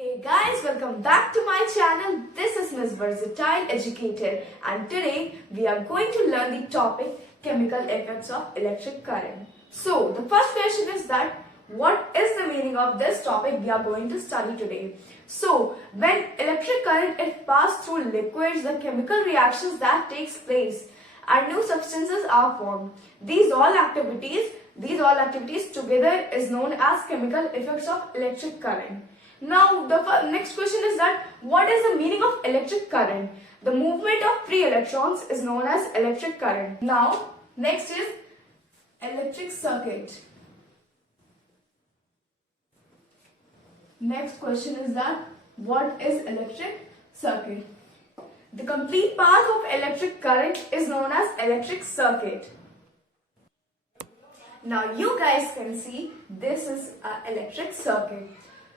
Hey guys, welcome back to my channel. This is Miss Versatile Educator and today we are going to learn the topic chemical effects of electric current. So the first question is that what is the meaning of this topic we are going to study today? So when electric current is passed through liquids, the chemical reactions that takes place and new substances are formed. These all activities together is known as chemical effects of electric current. Now, the next question is that what is the meaning of electric current? The movement of free electrons is known as electric current. Now, next is electric circuit. Next question is that what is electric circuit? The complete path of electric current is known as electric circuit. Now, you guys can see this is an electric circuit.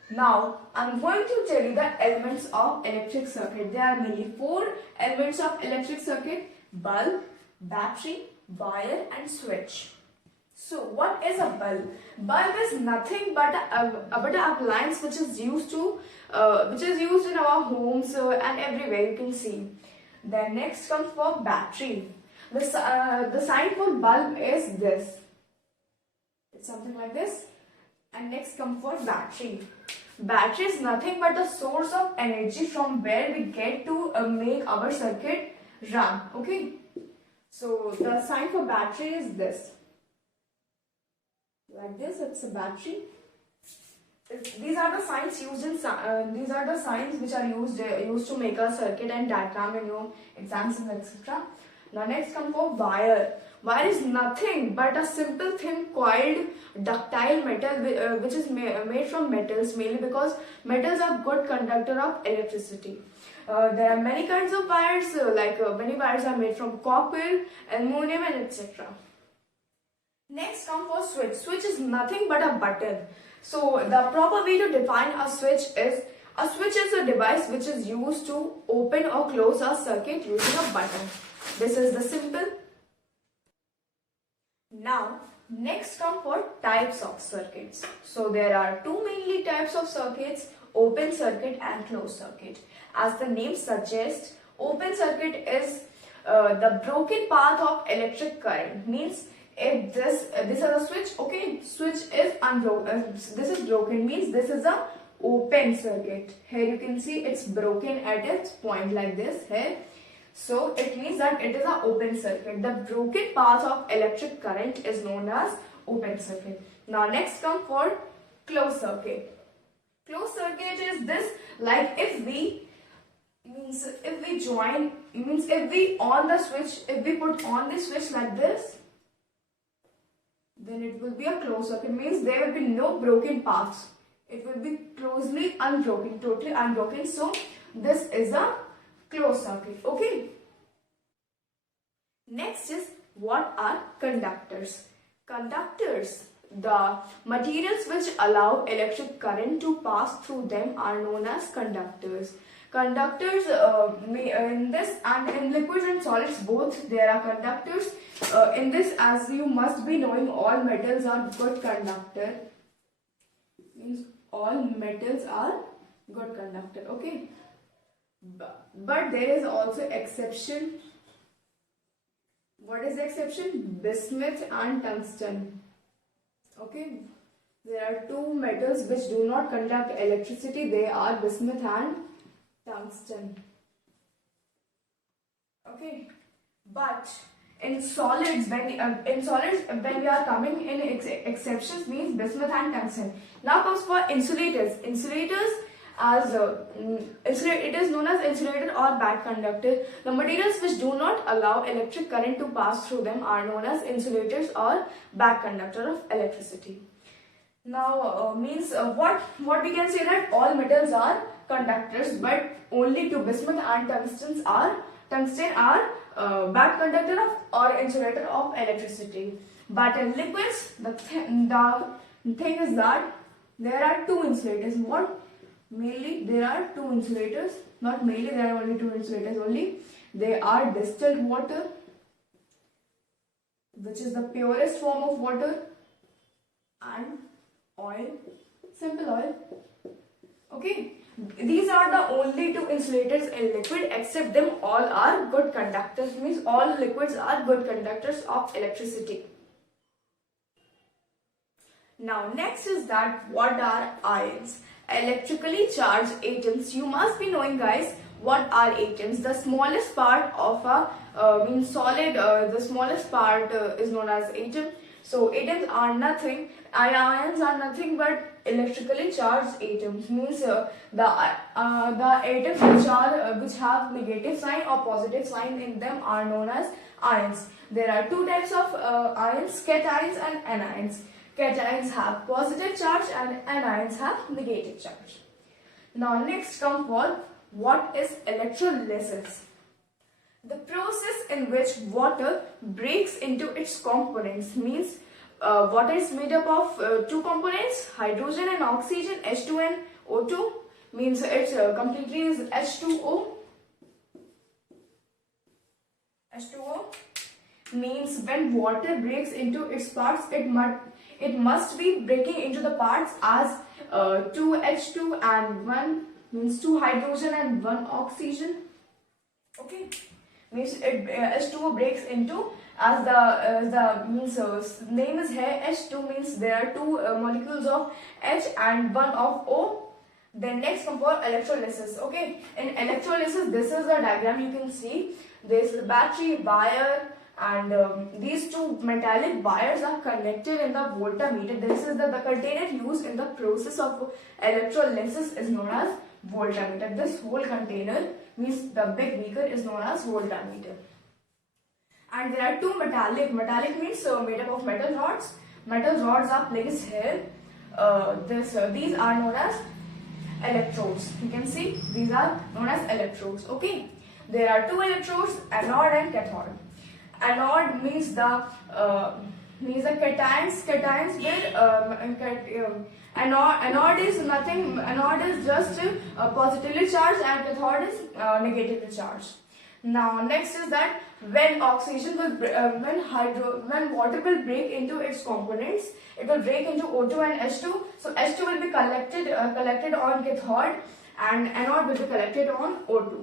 Now, I'm going to tell you the elements of electric circuit. There are mainly 4 elements of electric circuit: bulb, battery, wire and switch. So, what is a bulb? Bulb is nothing but an appliance which is used in our homes and everywhere you can see. Then next comes for battery. The sign for bulb is this. It's something like this. And next comes for battery. Battery is nothing but the source of energy from where we get to make our circuit run. Okay. So the sign for battery is this. Like this, it's a battery. These are the signs used in these are the signs which are used to make a circuit and diagram in your exams and etc. Now next comes for wire. Wire is nothing but a simple thin coiled ductile metal which is made from metals, mainly because metals are good conductor of electricity. There are many kinds of wires, many wires are made from copper, aluminum and etc. Next comes for switch. Switch is nothing but a button. So the proper way to define a switch is a device which is used to open or close a circuit using a button. This is the simple. Now, next come for types of circuits. So there are 2 mainly types of circuits: open circuit and closed circuit. As the name suggests, open circuit is the broken path of electric current. Means if this is a switch, okay, switch is unbroken. This is broken, means this is a open circuit. Here you can see it's broken at its point like this here. So it means that it is an open circuit. The broken path of electric current is known as open circuit. Now next come for closed circuit. Closed circuit is this, like if we put on the switch like this, then it will be a closed circuit. Means there will be no broken paths. It will be closely unbroken, totally unbroken. So this is a closed circuit. Okay. Next is, what are conductors? Conductors, the materials which allow electric current to pass through them, are known as conductors. Conductors in this and in liquids and solids both, there are conductors. In this, as you must be knowing, all metals are good conductor. Means all metals are good conductor. Okay. But there is also exception. What is the exception? Bismuth and tungsten. Okay. There are 2 metals which do not conduct electricity. They are bismuth and tungsten. Okay. But in solids, when we are coming in exceptions, means bismuth and tungsten. Now comes for insulators. Insulators, it is known as insulator or bad conductor. The materials which do not allow electric current to pass through them are known as insulators or bad conductor of electricity. Now what we can say, that all metals are conductors, but only 2, bismuth and tungsten are bad conductor of or insulator of electricity. But in liquids, the thing is that there are 2 insulators. Mainly there are 2 insulators, not mainly, there are only 2 insulators only. They are distilled water, which is the purest form of water, and oil, simple oil. Okay, these are the only two insulators in liquid, except them all are good conductors, means all liquids are good conductors of electricity. Now next is that what are ions? Electrically charged atoms. You must be knowing, guys, what are atoms. The smallest part of a means solid, the smallest part is known as atom. So atoms are nothing, ions are nothing but electrically charged atoms, means the atoms which have negative sign or positive sign in them are known as ions. There are two types of ions, cations and anions. Cations have positive charge and anions have negative charge. Now next come for what is electrolysis. The process in which water breaks into its components, means water is made up of two components, hydrogen and oxygen, H2 and O2, means it completely is H2O. H2O means when water breaks into its parts, it must be breaking into the parts as 2 H2 and 1, means 2 hydrogen and 1 oxygen. Okay, means it H2O breaks into as the means name is here H2, means there are two molecules of H and one of O. Then next come for electrolysis. Okay, in electrolysis, this is the diagram you can see. There is the battery, wire, and these two metallic wires are connected in the voltmeter. This is the container used in the process of electrolysis is known as voltmeter. This whole container, means the big beaker, is known as voltmeter. And there are two metallic means made up of metal rods. Metal rods are placed here. These are known as electrodes. You can see these are known as electrodes. Okay, there are two electrodes, anode and cathode. Anode means the cations will anode is nothing. Anode is just positively charged and cathode is negatively charged. Now next is that when oxygen will when water will break into its components, it will break into O2 and H2. So H2 will be collected on cathode and anode will be collected on O2.